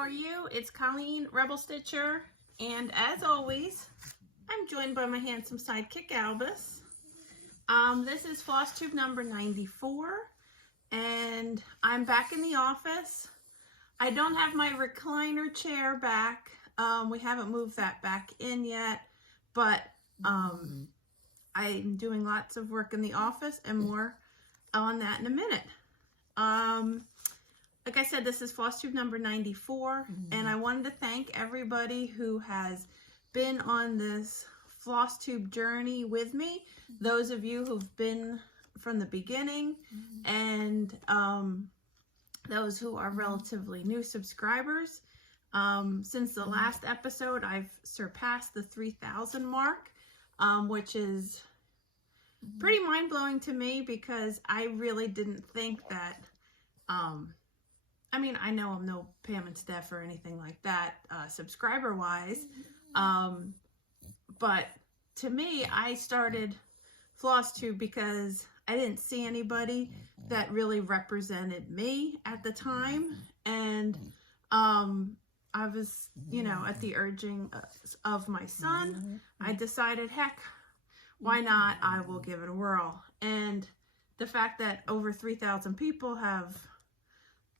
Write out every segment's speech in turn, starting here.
how are you? It's Colleen, Rebel Stitcher, and as always, I'm joined by my handsome sidekick, Albus. This is FlossTube number 94, and I'm back in the office. I don't have my recliner chair back. We haven't moved that back in yet, but I'm doing lots of work in the office and more on that in a minute. Like I said, this is FlossTube number 94, and I wanted to thank everybody who has been on this FlossTube journey with me. Those of you who've been from the beginning, and those who are relatively new subscribers. Since the last episode, I've surpassed the 3,000 mark, which is pretty mind-blowing to me because I really didn't think that, I mean, I know I'm no Pam and Steph or anything like that, subscriber-wise, but to me, I started FlossTube because I didn't see anybody that really represented me at the time, and I was, you know, at the urging of my son, I decided, heck, why not? I will give it a whirl. And the fact that over 3,000 people have,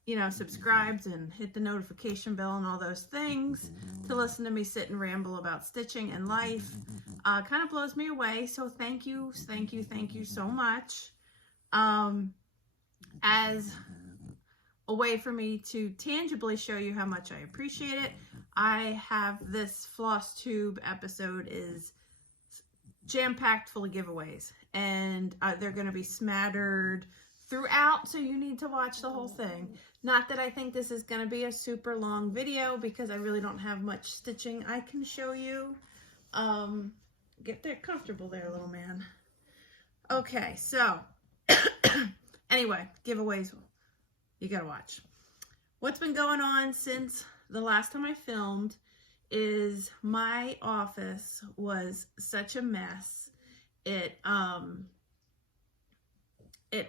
you know, subscribed and hit the notification bell and all those things to listen to me sit and ramble about stitching and life kind of blows me away. So thank you so much. As a way for me to tangibly show you how much I appreciate it, I have this FlossTube episode is jam-packed full of giveaways, and they're going to be smattered throughout, so you need to watch the whole thing. Not that I think this is going to be a super long video because I really don't have much stitching I can show you. Get there comfortable there, little man. Okay, so anyway, giveaways you gotta watch. What's been going on since the last time I filmed is my office was such a mess. It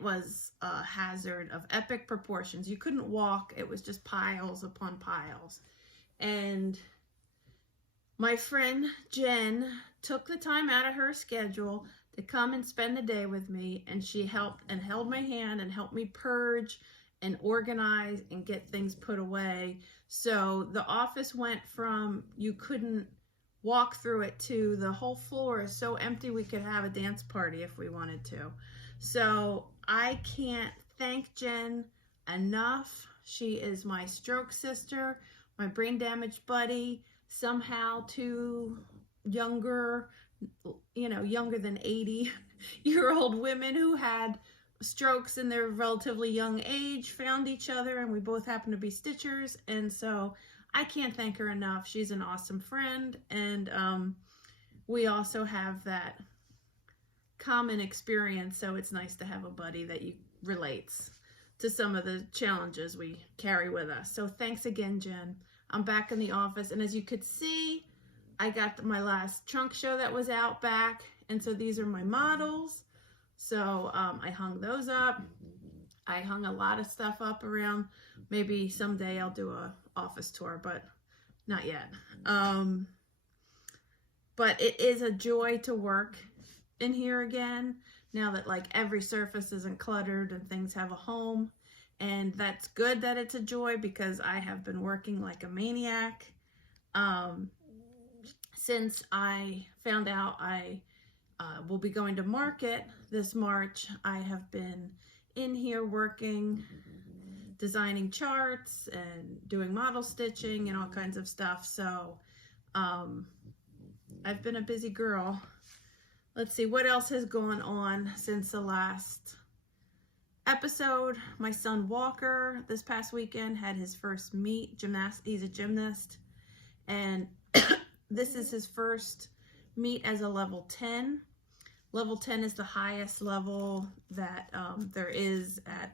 was a hazard of epic proportions. You couldn't walk. It was just piles upon piles. And my friend Jen took the time out of her schedule to come and spend the day with me, and she helped and held my hand and helped me purge and organize and get things put away. So the office went from you couldn't walk through it to the whole floor is so empty we could have a dance party if we wanted to. So I can't thank Jen enough. She is my stroke sister, my brain damage buddy, somehow two younger, you know, younger than 80-year-old women who had strokes in their relatively young age found each other, and we both happen to be stitchers, and so I can't thank her enough. She's an awesome friend, and we also have that common experience, so it's nice to have a buddy that you relates to some of the challenges we carry with us. So thanks again, Jen. I'm back in the office, and as you could see, I got my last trunk show that was out back, and so these are my models. So I hung those up. I hung a lot of stuff up around. Maybe someday I'll do a office tour, but not yet. But it is a joy to work in here again, now that like every surface isn't cluttered and things have a home. And that's good that it's a joy because I have been working like a maniac. Since I found out I will be going to market this March, I have been in here working, designing charts and doing model stitching and all kinds of stuff. So I've been a busy girl. Let's see what else has gone on since the last episode. My son Walker this past weekend had his first meet. He's a gymnast, and this is his first meet as a level 10. Level 10 is the highest level that there is at,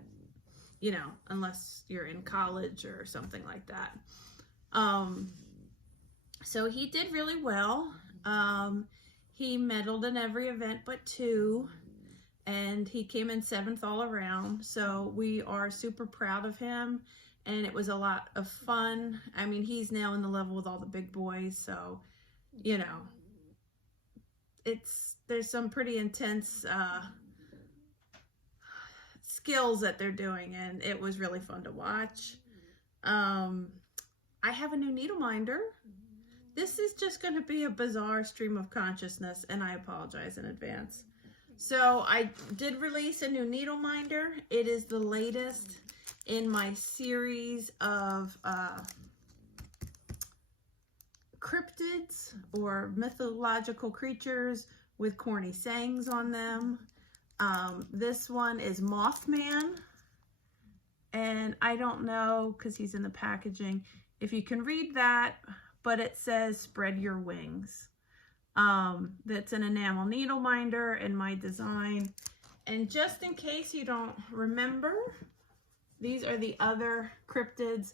you know, unless you're in college or something like that. So he did really well. He medaled in every event but 2, and he came in 7th all around. So we are super proud of him, and it was a lot of fun. I mean, he's now in the level with all the big boys, so, you know, there's some pretty intense skills that they're doing, and it was really fun to watch. I have a new needle minder. This is just going to be a bizarre stream of consciousness, and I apologize in advance. So I did release a new needle minder. It is the latest in my series of cryptids or mythological creatures with corny sayings on them. This one is Mothman, and I don't know, because he's in the packaging, if you can read that, but it says spread your wings. That's an enamel needle minder in my design. And just in case you don't remember, these are the other cryptids.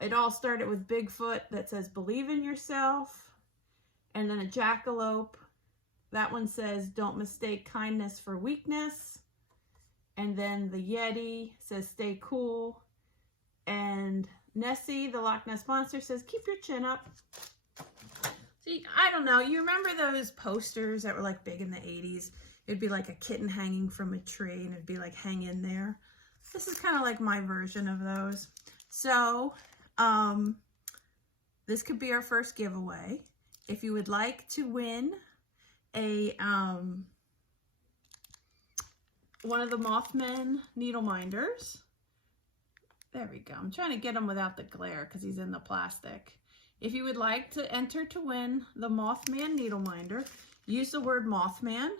It all started with Bigfoot that says believe in yourself, and then a jackalope. That one says don't mistake kindness for weakness. And then the Yeti says stay cool. And Nessie, the Loch Ness Monster, says keep your chin up. See, I don't know. You remember those posters that were like big in the 80s? It'd be like a kitten hanging from a tree, and it'd be like hang in there. This is kind of like my version of those. So, this could be our first giveaway. If you would like to win a one of the Mothman needle minders. There we go. I'm trying to get him without the glare because he's in the plastic. If you would like to enter to win the Mothman needle minder, use the word Mothman,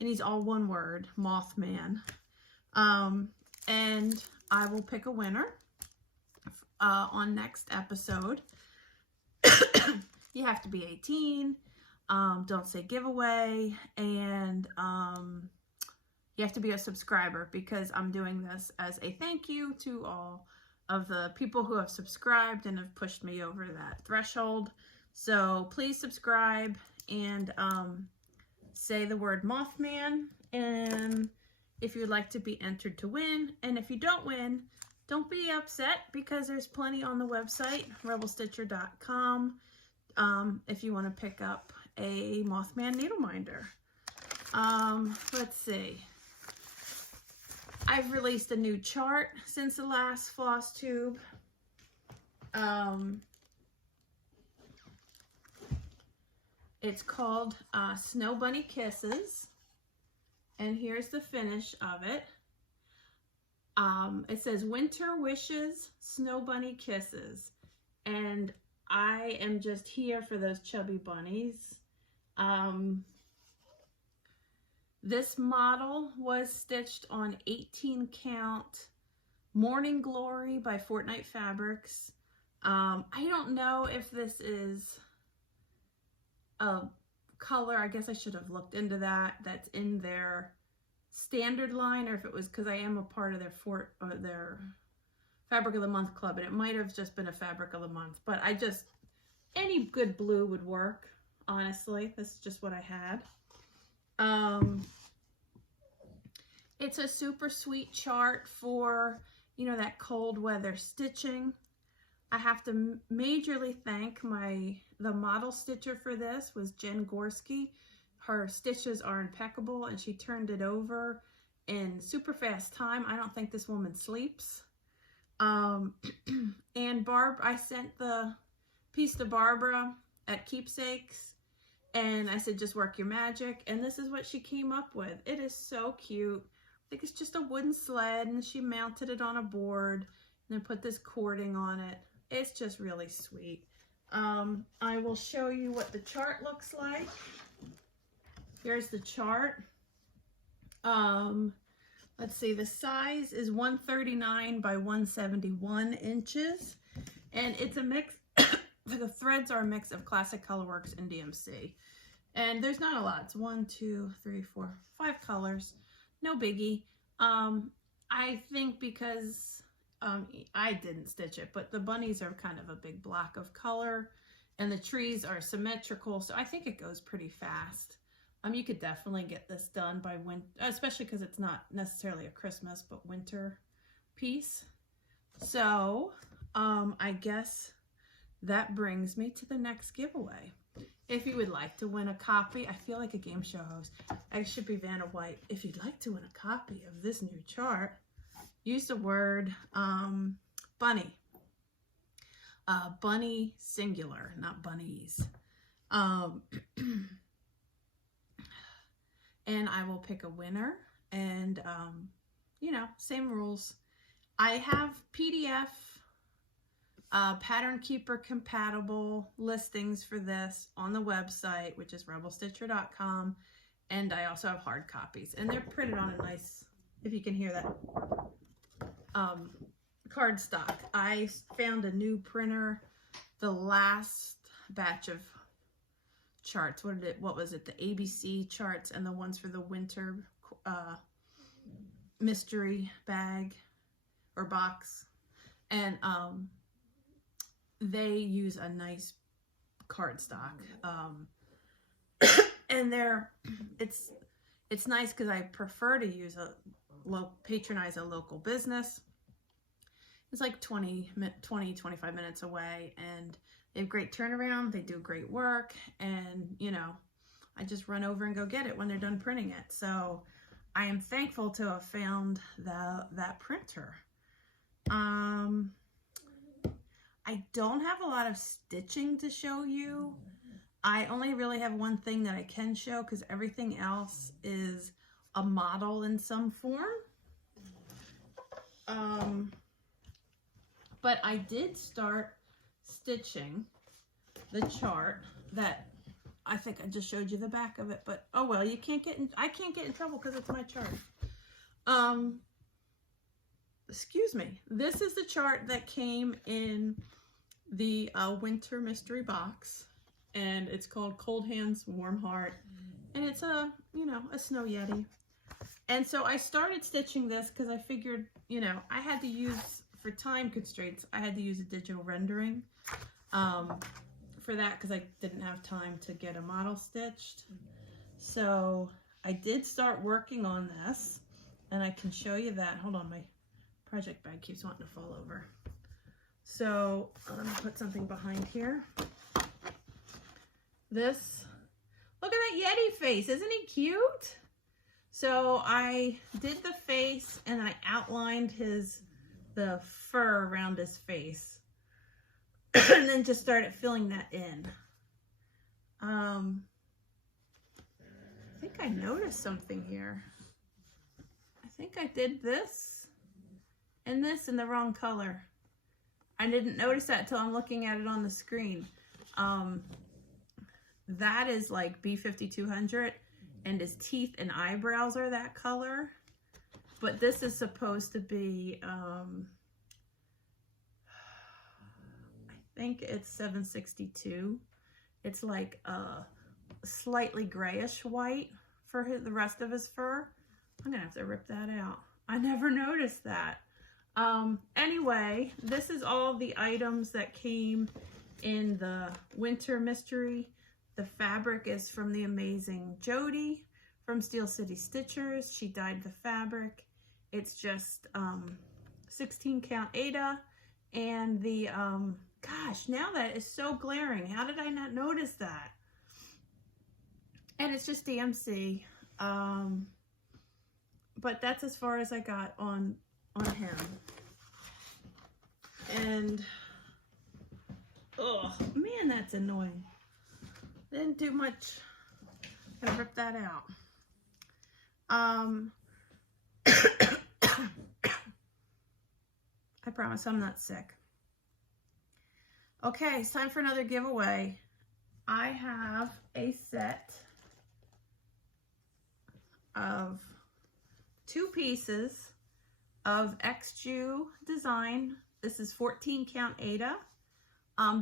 and he's all one word, Mothman. And I will pick a winner on next episode. You have to be 18. Don't say giveaway, and you have to be a subscriber, because I'm doing this as a thank you to all of the people who have subscribed and have pushed me over that threshold. So please subscribe and say the word Mothman, and if you'd like to be entered to win. And if you don't win, don't be upset, because there's plenty on the website, rebelstitcher.com, if you want to pick up a Mothman needle minder. Let's see. I've released a new chart since the last FlossTube. It's called Snow Bunny Kisses, and here's the finish of it. It says Winter Wishes, Snow Bunny Kisses, and I am just here for those chubby bunnies. This model was stitched on 18 count Morning Glory by Fortnite Fabrics. I don't know if this is a color, I guess I should have looked into that, that's in their standard line, or if it was because I am a part of their Fabric of the Month club, and it might have just been a Fabric of the Month, but any good blue would work, honestly. This is just what I had. It's a super sweet chart for, you know, that cold weather stitching. I have to majorly thank the model stitcher for this was Jen Gorski. Her stitches are impeccable, and she turned it over in super fast time. I don't think this woman sleeps. And I sent the piece to Barbara at Keepsakes, and I said, just work your magic. And this is what she came up with. It is so cute. I think it's just a wooden sled, and she mounted it on a board and then put this cording on it. It's just really sweet. I will show you what the chart looks like. Here's the chart. Let's see, the size is 139 by 171 inches, and it's a mix. The threads are a mix of Classic Colorworks and DMC, and there's not a lot. It's 1, 2, 3, 4, 5 colors. No biggie. I think because I didn't stitch it, but the bunnies are kind of a big block of color, and the trees are symmetrical, so I think it goes pretty fast. You could definitely get this done by winter, especially because it's not necessarily a Christmas but winter piece. So, I guess that brings me to the next giveaway. If you would like to win a copy, I feel like a game show host. I should be Vanna White. If you'd like to win a copy of this new chart, use the word bunny. Bunny singular, not bunnies. And I will pick a winner, and you know, same rules. I have PDF Pattern Keeper compatible listings for this on the website, which is rebelstitcher.com, and I also have hard copies, and they're printed on a nice, if you can hear that, cardstock. I found a new printer, the last batch of charts. What was it? The ABC charts and the ones for the winter mystery bag or box, and they use a nice cardstock, and it's nice because I prefer to use patronize a local business. It's like 25 minutes away, and they have great turnaround. They do great work, and you know, I just run over and go get it when they're done printing it. So I am thankful to have found that printer. I don't have a lot of stitching to show you. I only really have one thing that I can show because everything else is a model in some form. But I did start stitching the chart that I think I just showed you the back of it, but oh well, I can't get in trouble because it's my chart. Excuse me. This is the chart that came in the winter mystery box, and it's called Cold Hands, Warm Heart, and it's a snow yeti. And so I started stitching this because I figured, you know, I had to use, for time constraints, I had to use a digital rendering for that because I didn't have time to get a model stitched. So I did start working on this, and I can show you that. Hold on, my project bag keeps wanting to fall over. So I'm gonna put something behind here. This, look at that Yeti face, isn't he cute? So I did the face, and I outlined the fur around his face, and then just started filling that in. I think I noticed something here. I think I did this and this in the wrong color. I didn't notice that until I'm looking at it on the screen. That is like B5200, and his teeth and eyebrows are that color. But this is supposed to be, I think it's 762. It's like a slightly grayish white for the rest of his fur. I'm gonna have to rip that out. I never noticed that. Anyway, this is all the items that came in the winter mystery. The fabric is from the amazing Jody from Steel City Stitchers. She dyed the fabric. It's just 16 count Aida, and the gosh, now that is so glaring. How did I not notice that? And it's just DMC. But that's as far as I got on him. And oh man, that's annoying. Didn't do much. Gonna rip that out. I promise I'm not sick. Okay, it's time for another giveaway. I have a set of 2 pieces of XJU design. This is 14 count Aida.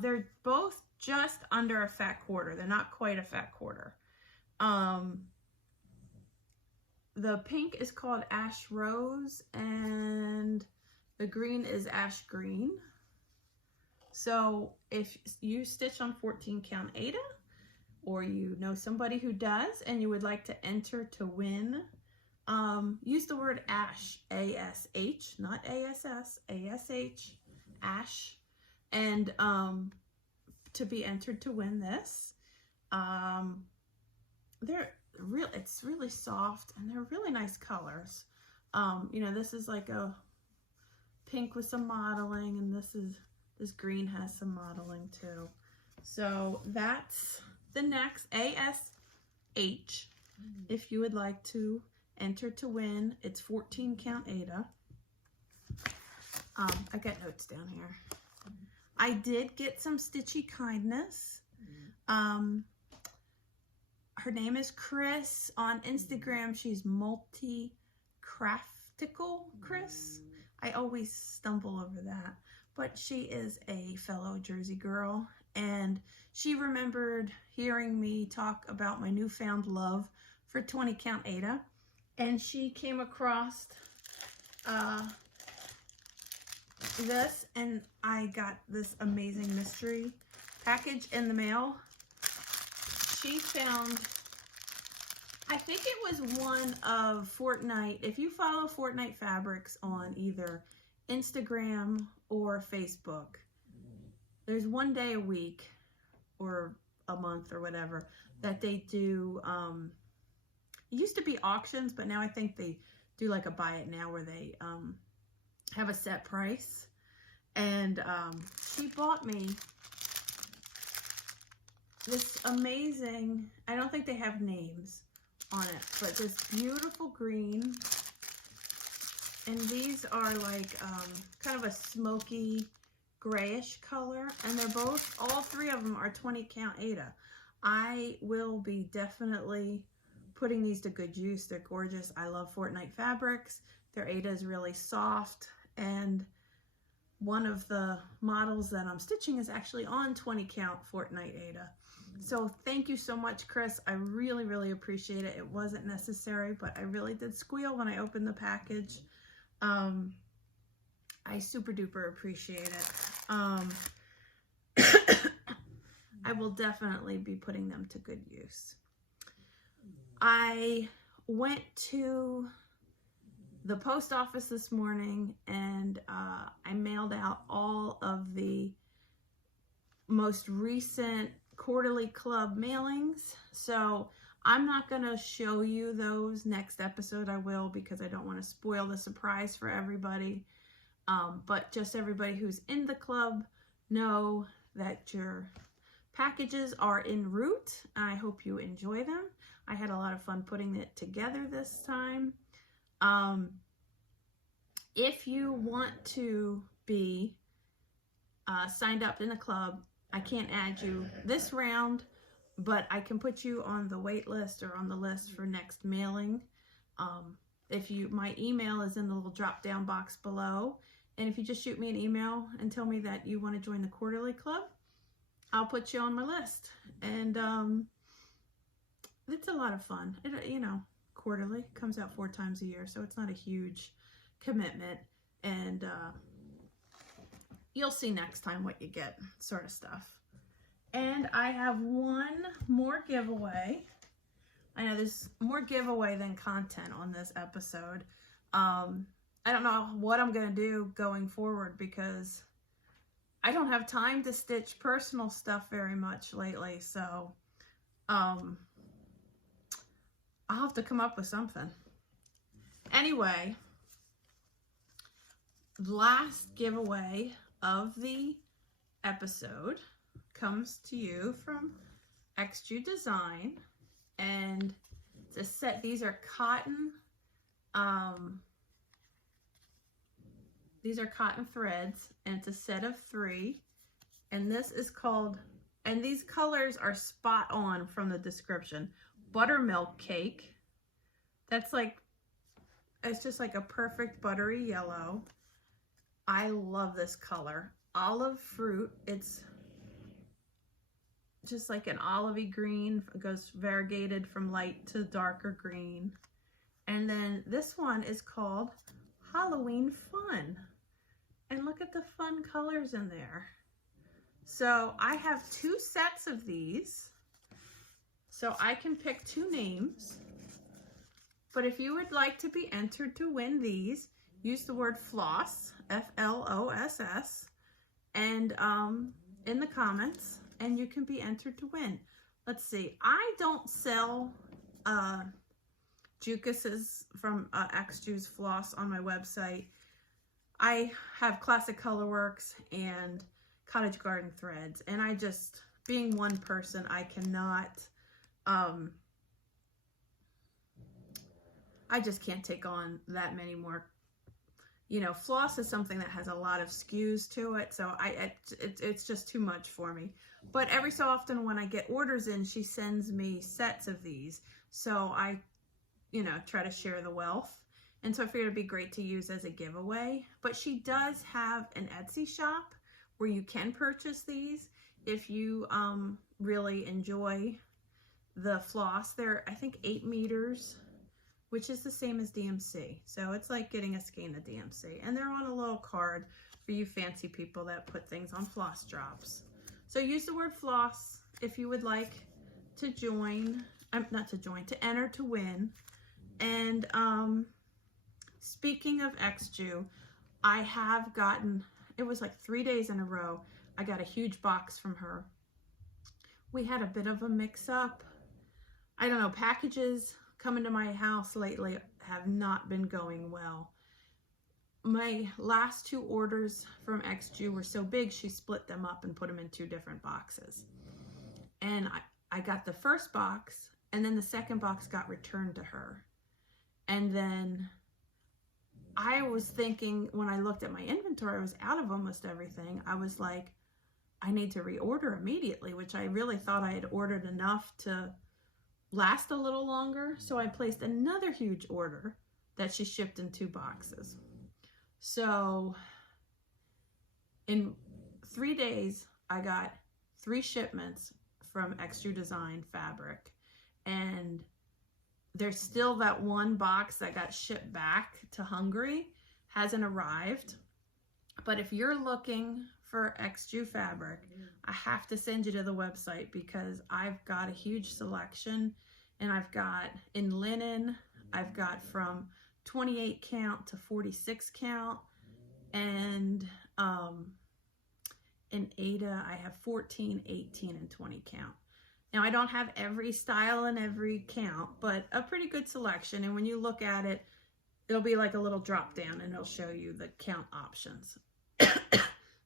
They're both just under a fat quarter. They're not quite a fat quarter. The pink is called Ash Rose, and the green is Ash Green. So if you stitch on 14 count Aida, or you know somebody who does, and you would like to enter to win use the word ash, A-S-H, not A-S-S, A-S-H, ash, and to be entered to win this. It's really soft, and they're really nice colors. You know, this is like a pink with some modeling, and this green has some modeling too. So that's the next ASH. If you would like to enter to win, it's 14 count Ada. I got notes down here. I did get some Stitchy Kindness. Her name is Chris. On Instagram, she's Multi-Craftical Chris. I always stumble over that. But she is a fellow Jersey girl, and she remembered hearing me talk about my newfound love for 20 count Ada, and she came across this, and I got this amazing mystery package in the mail. She found, I think it was one of Fortnite. If you follow Fortnite Fabrics on either Instagram or Facebook, there's one day a week or a month or whatever that they do, it used to be auctions, but now I think they do like a buy it now where they have a set price. And she bought me this amazing, I don't think they have names on it, but this beautiful green. And these are like kind of a smoky grayish color, and they're both, all three of them are 20 count Ada. I will be definitely putting these to good use. They're gorgeous. I love Fortnite Fabrics. Their Ada is really soft, and one of the models that I'm stitching is actually on 20 count Fortnite Ada. So thank you so much, Chris. I really, really appreciate it. It wasn't necessary, but I really did squeal when I opened the package. I super duper appreciate it. I will definitely be putting them to good use. I went to the post office this morning, and I mailed out all of the most recent quarterly club mailings. So I'm not going to show you those. Next episode I will, because I don't want to spoil the surprise for everybody. But just everybody who's in the club know that your packages are en route. I hope you enjoy them. I had a lot of fun putting it together this time. If you want to be signed up in the club, I can't add you this round, but I can put you on the wait list or on the list for next mailing. My email is in the little drop down box below. And if you just shoot me an email and tell me that you want to join the quarterly club, I'll put you on my list. And it's a lot of fun. You know, quarterly comes out 4 times a year, so it's not a huge commitment. And you'll see next time what you get, sort of stuff. And I have one more giveaway. I know there's more giveaway than content on this episode. I don't know what I'm going to do going forward, because I don't have time to stitch personal stuff very much lately. So I'll have to come up with something. Anyway, last giveaway of the episode comes to you from XG Design, and it's a set. These are cotton threads, and it's a set of 3, and this is called, and these colors are spot on from the description. Buttermilk cake. That's like, it's just like a perfect buttery yellow. I love this color. Olive fruit. It's just like an olivey green. It goes variegated from light to darker green. And then this one is called Halloween Fun. And look at the fun colors in there. So I have 2 sets of these. So I can pick 2 names. but if you would like to be entered to win these, use the word floss, F-L-O-S-S, and in the comments, and you can be entered to win. Let's see, I don't sell Jukuses from X-Juice Floss on my website. I have Classic Colorworks and Cottage Garden Threads, and I just, being one person, I cannot, I just can't take on that many more. You know, Floss is something that has a lot of SKUs to it, so it's just too much for me. But every so often when I get orders in, she sends me sets of these, so I, you know, try to share the wealth. And so I figured it'd be great to use as a giveaway. But she does have an Etsy shop where you can purchase these if you really enjoy the floss. They're, I think, 8 meters, which is the same as DMC. So it's like getting a skein of DMC. And they're on a little card for you fancy people that put things on floss drops. So use the word floss if you would like to join, to enter to win. And speaking of X-Ju, I have gotten, it was like 3 days in a row, I got a huge box from her. We had a bit of a mix-up. I don't know, packages coming to my house lately have not been going well. My last 2 orders from X-Ju were so big, she split them up and put them in 2 different boxes. And I got the first box, and then the second box got returned to her. And then I was thinking, when I looked at my inventory, I was out of almost everything. I was like, I need to reorder immediately, which I really thought I had ordered enough to last a little longer. So I placed another huge order that she shipped in 2 boxes. So in 3 days, I got 3 shipments from X-Ju Design fabric, and there's still that 1 box that got shipped back to Hungary, hasn't arrived. But if you're looking for X-Ju fabric, I have to send you to the website because I've got a huge selection, and I've got in linen, I've got from 28 count to 46 count, and in Ada I have 14, 18, and 20 count. Now I don't have every style and every count, but a pretty good selection, and when you look at it, it'll be like a little drop down and it'll show you the count options.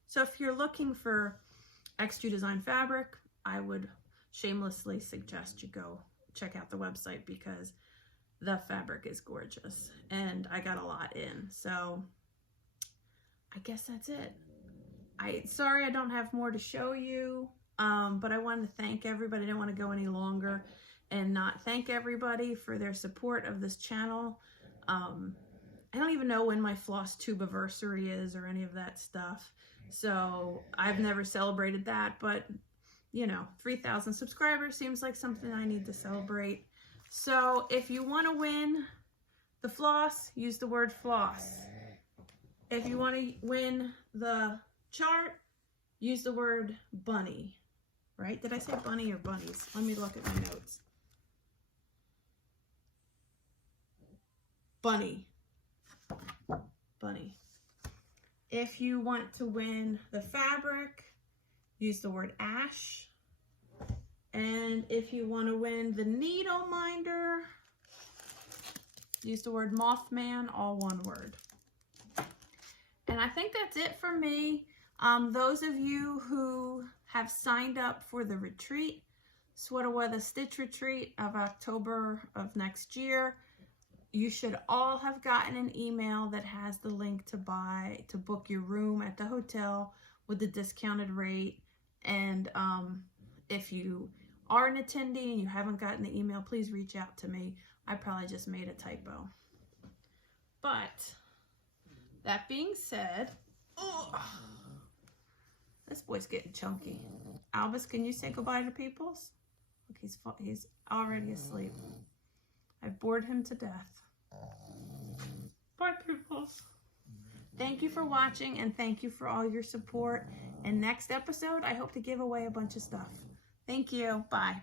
So if you're looking for X-Ju Design fabric, I would shamelessly suggest you go check out the website because the fabric is gorgeous and I got a lot in. So I guess that's it. Sorry I don't have more to show you, but I wanted to thank everybody. I didn't want to go any longer and not thank everybody for their support of this channel. I don't even know when my FlossTube anniversary is or any of that stuff. So I've never celebrated that, but you know, 3,000 subscribers seems like something I need to celebrate. So if you want to win the floss, use the word floss. If you want to win the chart, use the word bunny. Right? Did I say bunny or bunnies? Let me look at my notes. Bunny. Bunny. If you want to win the fabric, use the word ash. And if you want to win the needle minder, use the word Mothman, all one word. And I think that's it for me. Those of you who have signed up for the retreat, Sweater Weather Stitch Retreat of October of next year, you should all have gotten an email that has the link to book your room at the hotel with the discounted rate. And if you are an attendee and you haven't gotten the email, please reach out to me. I probably just made a typo. But that being said, this boy's getting chunky. Albus, can you say goodbye to peoples? Look, he's already asleep. I've bored him to death. Bye, peoples. Thank you for watching, and thank you for all your support. And next episode, I hope to give away a bunch of stuff. Thank you. Bye.